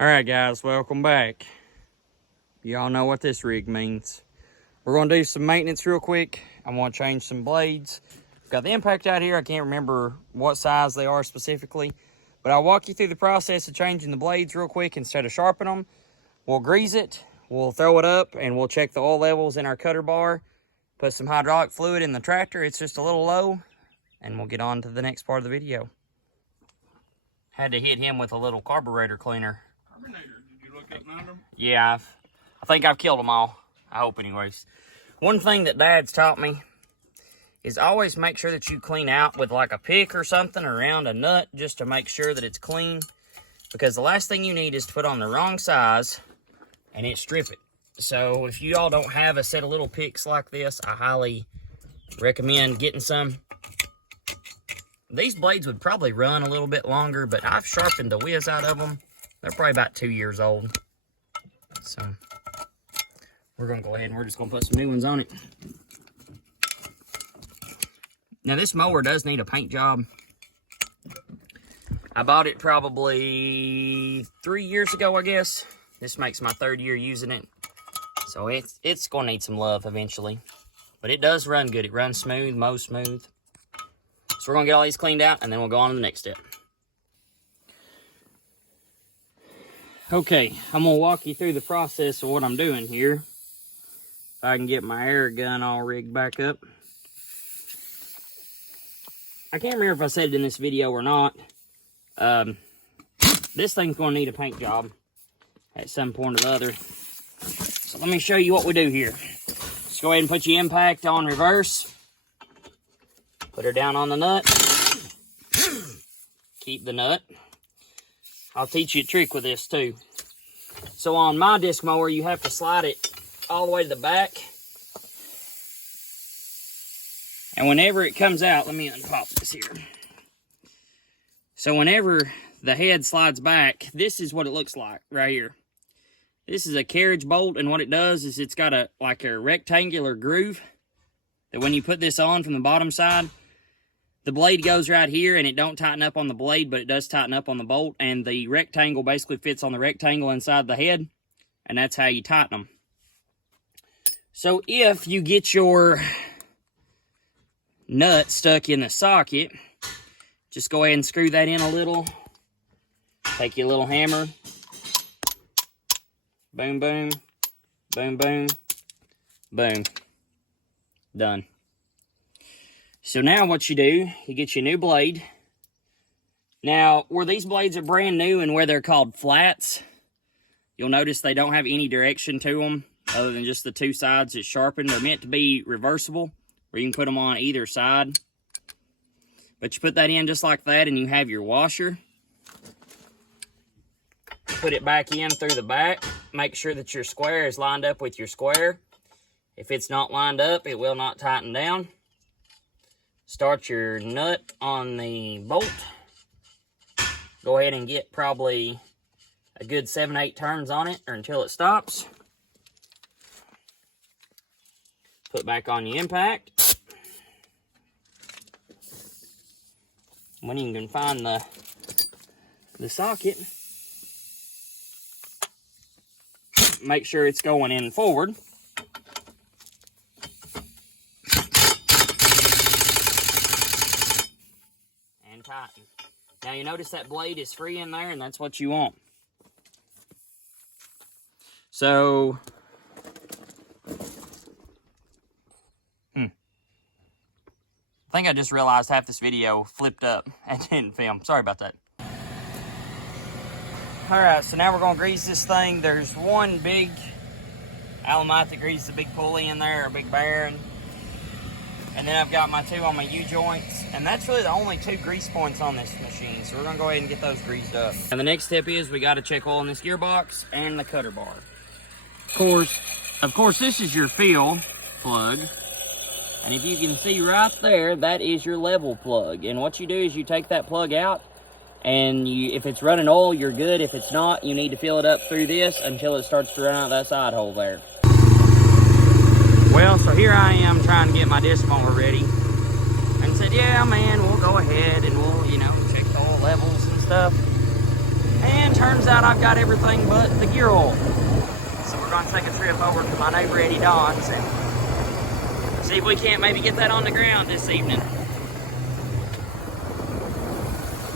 Alright guys, welcome back. Y'all know what this rig means. We're going to do some maintenance real quick. I'm going to change some blades. Got the impact out here. I can't remember what size they are specifically, but I'll walk you through the process of changing the blades real quick instead of sharpening them. We'll grease it, we'll throw it up, and we'll check the oil levels in our cutter bar. Put some hydraulic fluid in the tractor. It's just a little low, and we'll get on to the next part of the video. Had to hit him with a little carburetor cleaner. Did you look up under them? Yeah, I think I've killed them all. I hope anyways. One thing that Dad's taught me is always make sure that you clean out with like a pick or something around a nut just to make sure that it's clean. Because the last thing you need is to put on the wrong size and it strip it. So if you all don't have a set of little picks like this, I highly recommend getting some. These blades would probably run a little bit longer, but I've sharpened the whiz out of them. They're probably about 2 years old. So we're going to go ahead and we're just going to put some new ones on it. Now this mower does need a paint job. I bought it probably 3 years ago, I guess. This makes my 3rd year using it. So it's going to need some love eventually. But it does run good. It runs smooth, mows smooth. So we're going to get all these cleaned out and then we'll go on to the next step. Okay, I'm going to walk you through the process of what I'm doing here. If I can get my air gun all rigged back up. I can't remember if I said it in this video or not. This thing's going to need a paint job at some point or the other. So let me show you what we do here. Just go ahead and put your impact on reverse. Put her down on the nut. Keep the nut. I'll teach you a trick with this too. So on my disc mower, you have to slide it all the way to the back. And whenever it comes out, let me unpop this here. So whenever the head slides back, this is what it looks like right here. This is a carriage bolt, and what it does is it's got like a rectangular groove that when you put this on from the bottom side, the blade goes right here, and it don't tighten up on the blade, but it does tighten up on the bolt, and the rectangle basically fits on the rectangle inside the head, and that's how you tighten them. So if you get your nut stuck in the socket, just go ahead and screw that in a little. Take your little hammer. Boom, boom, boom, boom, boom. Done. So now what you do, you get your new blade. Now, where these blades are brand new and where they're called flats, you'll notice they don't have any direction to them other than just the two sides that's sharpened. They're meant to be reversible, where you can put them on either side. But you put that in just like that and you have your washer. Put it back in through the back. Make sure that your square is lined up with your square. If it's not lined up, it will not tighten down. Start your nut on the bolt. Go ahead and get probably a good 7-8 turns on it or until it stops. Put back on your impact. When you can find the socket, make sure it's going in forward. And tighten. Now you notice that blade is free in there, and that's what you want. So, I think I just realized half this video flipped up and didn't film. Sorry about that. Alright, so now we're going to grease this thing. There's one big Alamite that greases a big pulley in there, a big bearing. And then I've got my 2 on my U-joints. And that's really the only 2 grease points on this machine. So we're going to go ahead and get those greased up. And the next step is we got to check oil in this gearbox and the cutter bar. Of course, this is your fill plug. And if you can see right there, that is your level plug. And what you do is you take that plug out, and if it's running oil, you're good. If it's not, you need to fill it up through this until it starts to run out that side hole there. Well, so here I am trying to get my disc mower ready. And said, yeah, man, we'll go ahead and we'll, check the oil levels and stuff. And turns out I've got everything but the gear oil. So we're going to take a trip over to my neighbor Eddie Don's and see if we can't maybe get that on the ground this evening.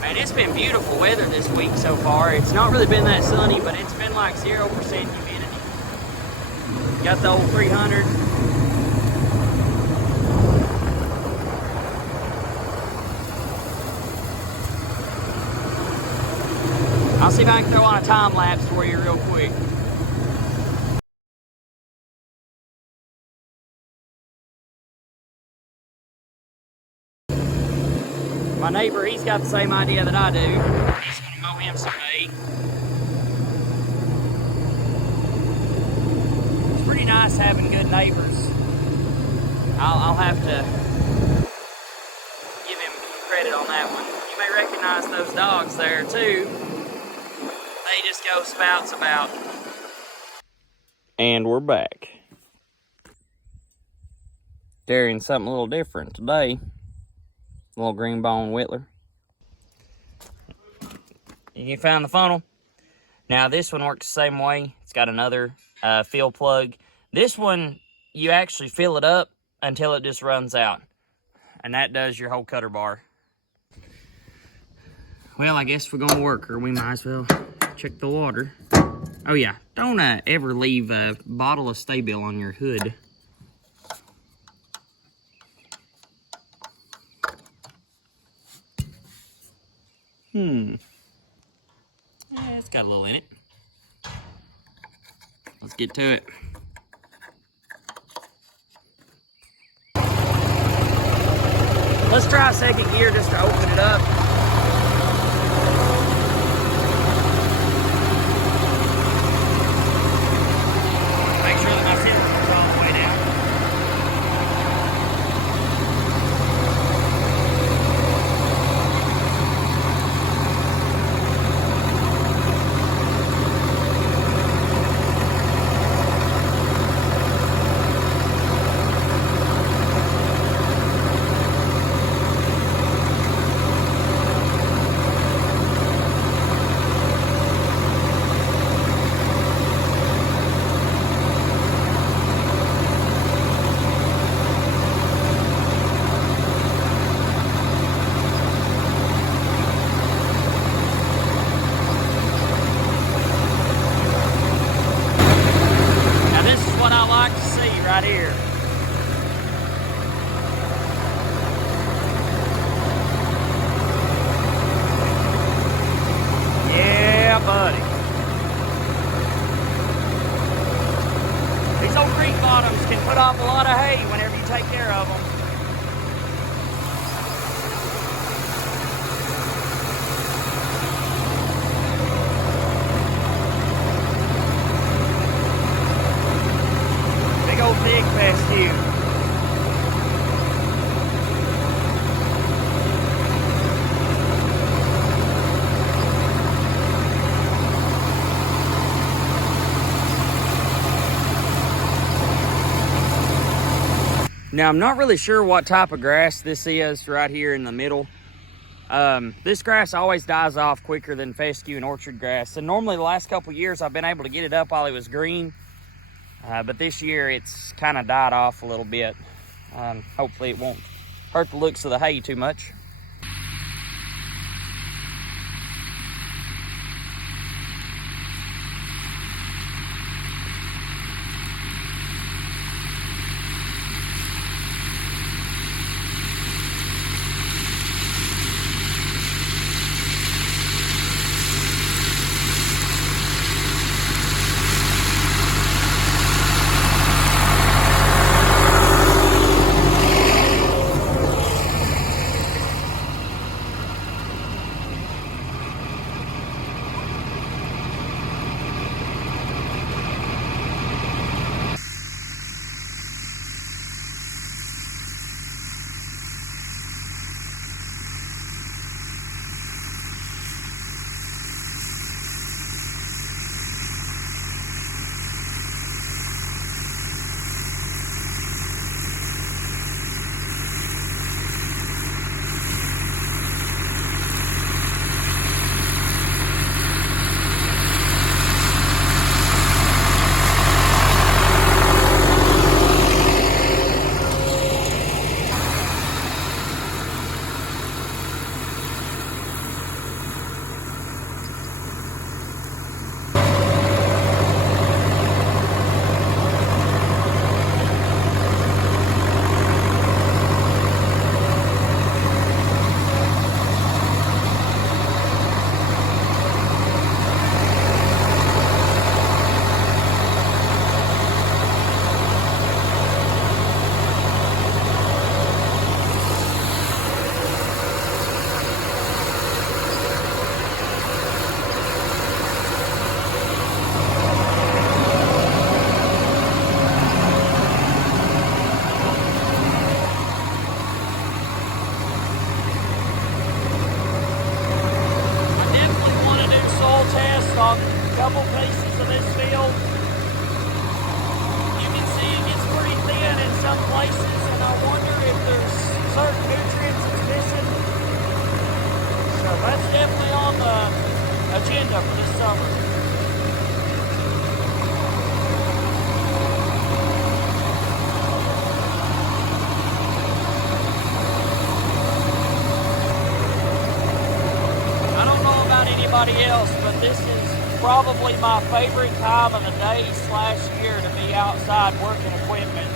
Man, it's been beautiful weather this week so far. It's not really been that sunny, but it's been like 0% humidity. Got the old 300. I'll see if I can throw on a time lapse for you real quick. My neighbor, he's got the same idea that I do. He's gonna mow him some hay. It's pretty nice having good neighbors. I'll have to give him credit on that one. You may recognize those dogs there too. They just go spouts about. And we're back. Carrying something a little different today. Little green bone whittler. You found the funnel. Now this one works the same way. It's got another fill plug. This one, you actually fill it up until it just runs out. And that does your whole cutter bar. Well, I guess we're gonna work her. We might as well check the water. Oh yeah, don't ever leave a bottle of Stay-Bill on your hood. Yeah, it's got a little in it. Let's get to it. Let's try a second gear just to open it up. Make sure that my center comes all the way down. Right here. Yeah, buddy. These old creek bottoms can put off a lot of hay whenever you take care of them. Big fescue. Now I'm not really sure what type of grass this is right here in the middle. This grass always dies off quicker than fescue and orchard grass. And normally the last couple years I've been able to get it up while it was green. But this year it's kind of died off a little bit. Hopefully it won't hurt the looks of the hay too much. around a couple pieces of this field. You can see it gets pretty thin in some places, and I wonder if there's certain nutrients it's missing. So that's definitely on the agenda for this summer. I don't know about anybody else, but this is probably my favorite time of the day / year to be outside working equipment.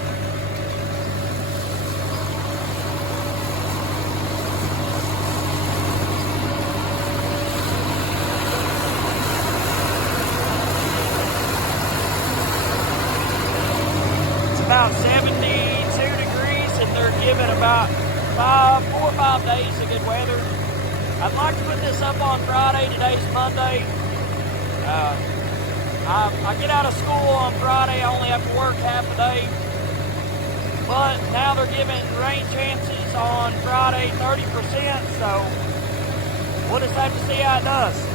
About 72 degrees, and they're giving about 4 or 5 days of good weather. I'd like to put this up on Friday. Today's Monday. I get out of school on Friday. I only have to work half a day. But now they're giving rain chances on Friday 30%, so we'll just have to see how it does.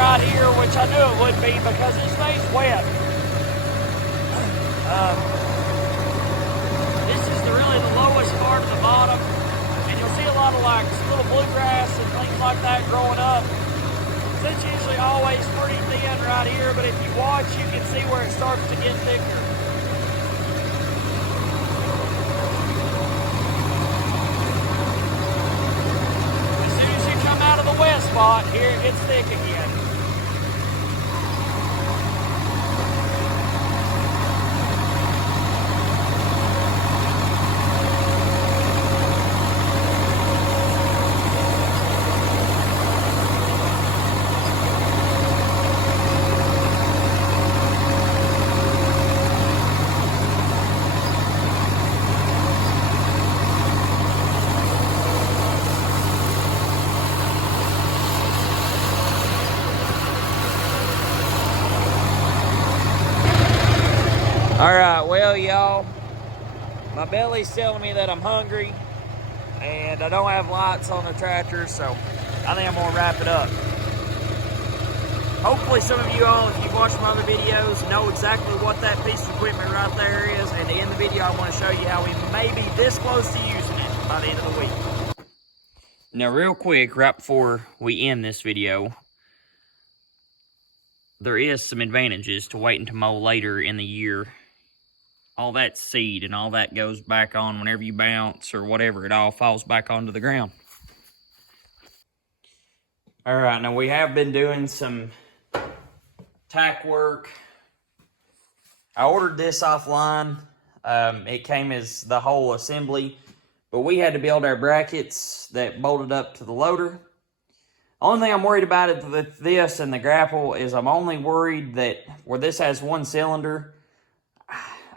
Right here, which I knew it would be because it stays wet. This is really the lowest part of the bottom, and you'll see a lot of like little bluegrass and things like that growing up. So it's usually always pretty thin right here, but if you watch, you can see where it starts to get thicker. As soon as you come out of the wet spot, here it gets thick again. All right, well, y'all, my belly's telling me that I'm hungry, and I don't have lights on the tractor, so I think I'm gonna wrap it up. Hopefully some of you all, if you've watched my other videos, know exactly what that piece of equipment right there is, and in the video I want to show you how we may be this close to using it by the end of the week. Now, real quick, right before we end this video, there is some advantages to waiting to mow later in the year. All that seed and all that goes back on whenever you bounce or whatever. It all falls back onto the ground. All right, now we have been doing some tack work. I ordered this offline. It came as the whole assembly, but we had to build our brackets that bolted up to the loader. Only thing I'm worried about it with this and the grapple is I'm only worried that where this has one cylinder,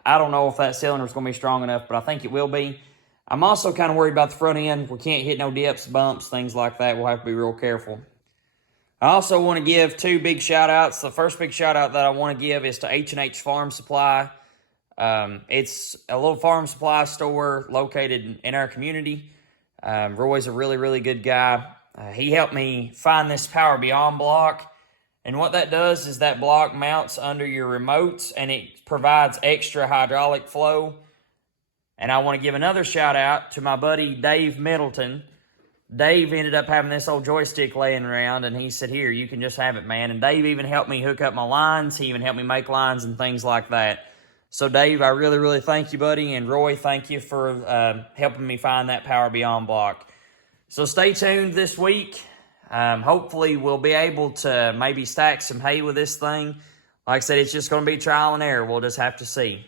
I don't know if that cylinder is going to be strong enough, but I think it will be. I'm also kind of worried about the front end. We can't hit no dips, bumps, things like that. We'll have to be real careful. I also want to give 2 big shout-outs. The first big shout-out that I want to give is to H&H Farm Supply. It's a little farm supply store located in our community. Roy's a really, really good guy. He helped me find this Power Beyond block. And what that does is that block mounts under your remotes and it provides extra hydraulic flow. And I want to give another shout out to my buddy Dave Middleton. Dave ended up having this old joystick laying around and he said, here, you can just have it, man. And Dave even helped me hook up my lines. He even helped me make lines and things like that. So Dave, I really, really thank you, buddy. And Roy, thank you for helping me find that Power Beyond block. So stay tuned this week. Hopefully we'll be able to maybe stack some hay with this thing. Like I said, it's just going to be trial and error. We'll just have to see.